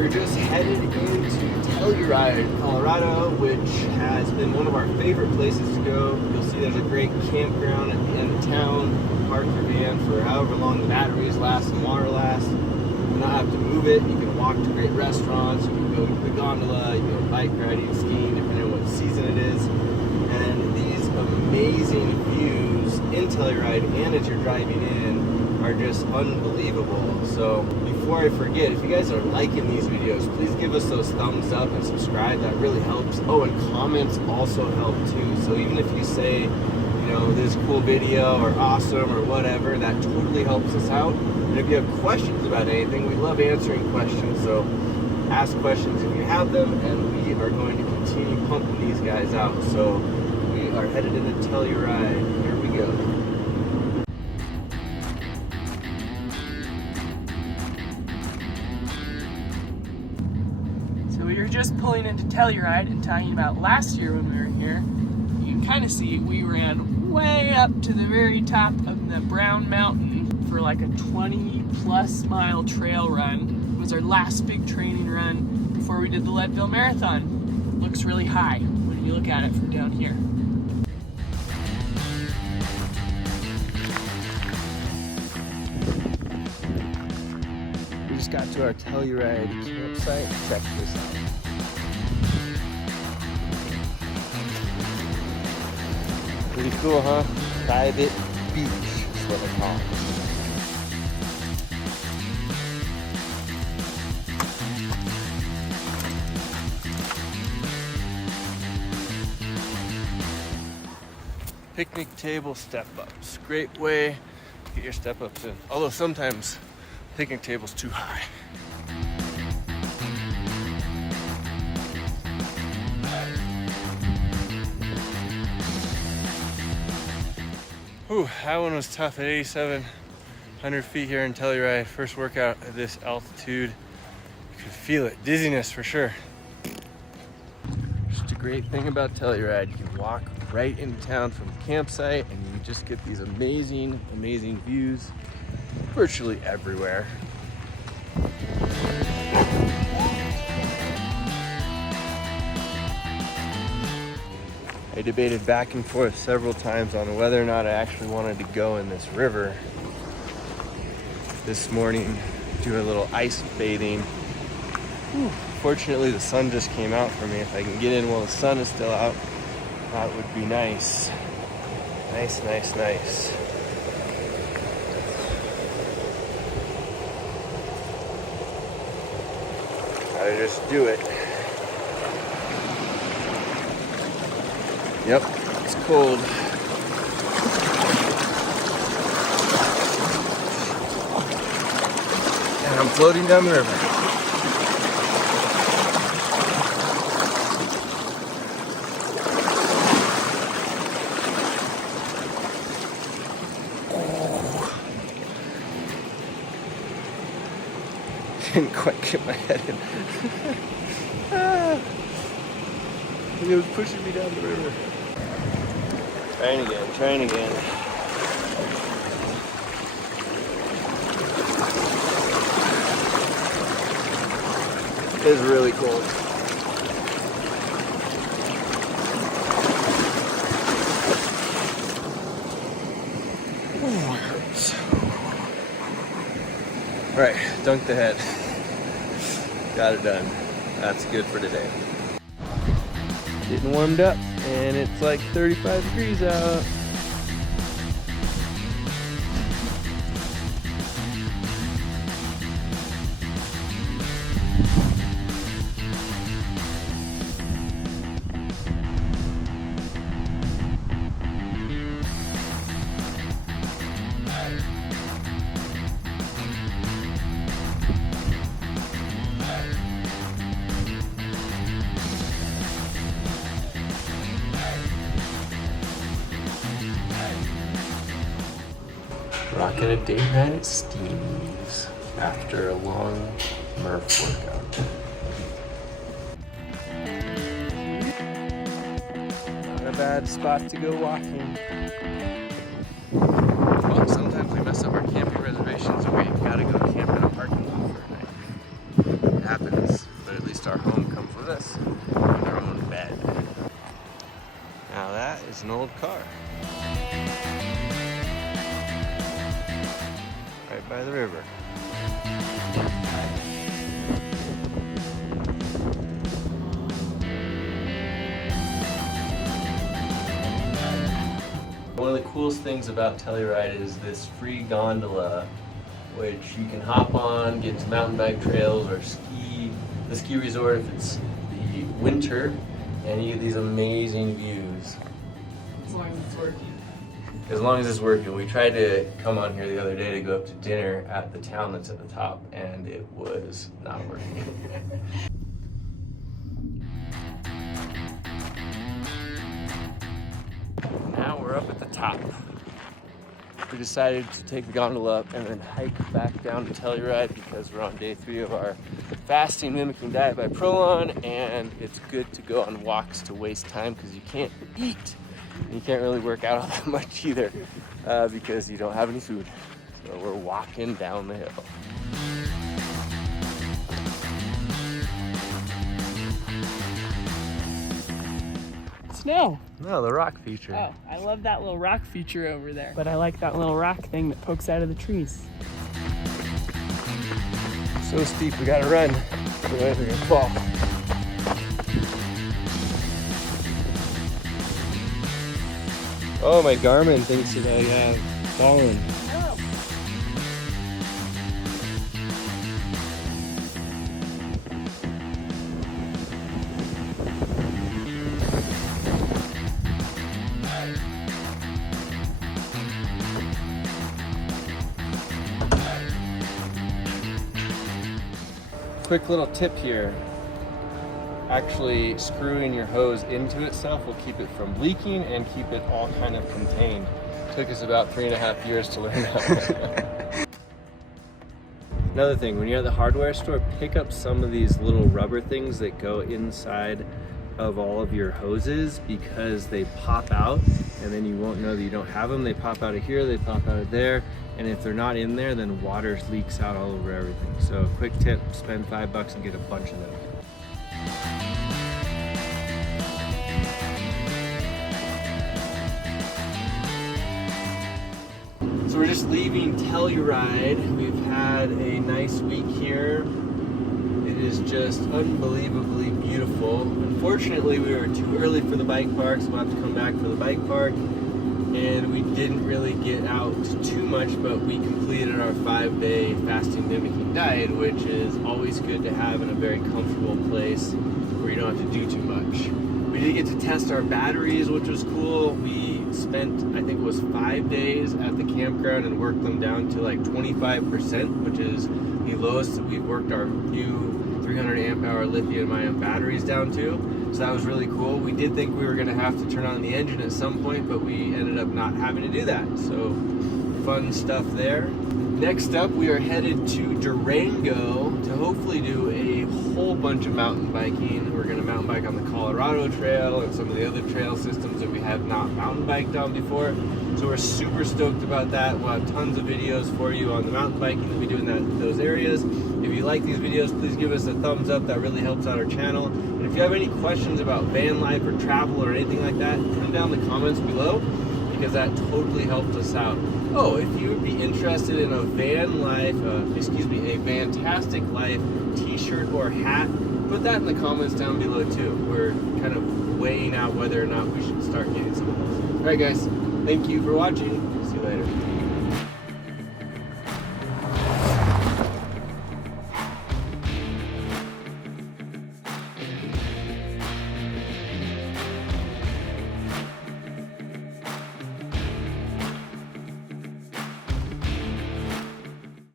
We're just headed into Telluride, Colorado, which has been one of our favorite places to go. You'll see there's a great campground at the end of town. Park your van for however long the batteries last and water lasts. You not have to move it. You can walk to great restaurants. You can go to the gondola. You can go bike riding, skiing, depending on what season it is. And these amazing views in Telluride and as you're driving in are just unbelievable. So before I forget, if you guys are liking these videos, please give us those thumbs up and subscribe. That really helps. Oh, and comments also help too. So even if you say, you know, this cool video or awesome or whatever, that totally helps us out. And if you have questions about anything, we love answering questions. So ask questions if you have them, and we are going to continue pumping these guys out. So we are headed into Telluride. Here we go. So we were just pulling into Telluride and talking about last year when we were here. You can kind of see we ran way up to the very top of the Brown Mountain for like a 20+ mile trail run. It was our last big training run before we did the Leadville Marathon. It looks really high when you look at it from down here. We just got to our Telluride campsite. Check this out. Pretty cool, huh? Private beach is what they call it. Picnic table step-ups. Great way to get your step-ups in. Although sometimes picnic table's too high. Whew, that one was tough at 8,700 feet here in Telluride. First workout at this altitude. You could feel it. Dizziness for sure. Just a great thing about Telluride. You can walk right into town from the campsite and you just get these amazing, amazing views virtually everywhere. I debated back and forth several times on whether or not I actually wanted to go in this river this morning, do a little ice bathing. Whew. Fortunately, the sun just came out for me. If I can get in while the sun is still out, that would be nice. Nice, nice, nice. Gotta just do it. Yep, it's cold. And I'm floating down the river. Didn't quite get my head in. It was pushing me down the river. Trying again. It's really cold. Ooh, it hurts. All right, dunk the head. Got it done. That's good for today. Getting warmed up, and it's like 35 degrees out. Rocking a date night at Steamies after a long Murph workout. Not a bad spot to go walking. Well, sometimes we mess up our camping reservations and we gotta go camp in a parking lot for a night. It happens. car. Right by the river. One of the coolest things about Telluride is this free gondola, which you can hop on, get to mountain bike trails or the ski resort if it's the winter, and you get these amazing views. As long as it's working. As long as it's working. We tried to come on here the other day to go up to dinner at the town that's at the top, and it was not working. Now we're up at the top. We decided to take the gondola up and then hike back down to Telluride because we're on day 3 of our fasting mimicking diet by Prolon, and it's good to go on walks to waste time because you can't eat. And you can't really work out all that much either because you don't have any food. So we're walking down the hill. Snow. No, the rock feature. Oh, I love that little rock feature over there. But I like that little rock thing that pokes out of the trees. So steep, we gotta run. Otherwise we're gonna fall. Oh, my Garmin thinks that I have fallen. Oh. Quick little tip here. Actually screwing your hose into itself will keep it from leaking and keep it all kind of contained. Took us about 3.5 years to learn that. Another thing, when you're at the hardware store, pick up some of these little rubber things that go inside of all of your hoses because they pop out and then you won't know that you don't have them. They pop out of here, they pop out of there, and if they're not in there, then water leaks out all over everything. So quick tip, spend $5 and get a bunch of them. So we're just leaving Telluride. We've had a nice week here. It is just unbelievably beautiful. Unfortunately, we were too early for the bike park, so we'll have to come back for the bike park. And we didn't really get out too much, but we completed our 5-day fasting mimicking diet, which is always good to have in a very comfortable place where you don't have to do too much. We did get to test our batteries, which was cool. We spent, I think it was 5 days at the campground and worked them down to like 25%, which is the lowest that we've worked our new 300 amp hour lithium ion batteries down to. So that was really cool. We did think we were gonna have to turn on the engine at some point, but we ended up not having to do that. So fun stuff there. Next up, we are headed to Durango to hopefully do a whole bunch of mountain biking. We're gonna mountain bike on the Colorado Trail and some of the other trail systems that we have not mountain biked on before. So we're super stoked about that. We'll have tons of videos for you on the mountain biking that we do in those areas. If you like these videos, please give us a thumbs up. That really helps out our channel. And if you have any questions about van life or travel or anything like that, put them down in the comments below because that totally helps us out. Oh, if you would be interested in a van life, a Fantastic Life t-shirt or hat, put that in the comments down below too. We're kind of weighing out whether or not we should start getting some of those. All right, guys, thank you for watching. See you later.